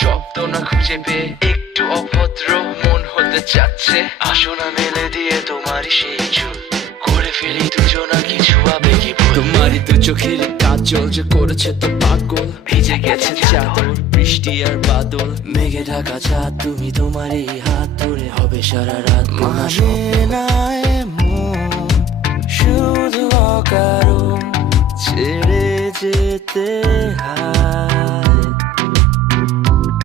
শব্দ না খুঁজে পেয়ে একটু অভদ্র মন হতে চাচ্ছে। আসো না মেলে দিয়ে তোমারই সেই চুল, করে ফেলি দুজনা কিছু আবেগী ভুল। তোমারই দু চোখের কাজল যে করেছে তো পাগল, ভেজে গেছে চাদর বৃষ্টি আর বাদল। মেঘে ঢাকা চাঁদ তুমি তোমারই হাত ধরে হবে সারা রাত। মানে না এমন শুধু অকারণ ছেড়ে যেতে হয়।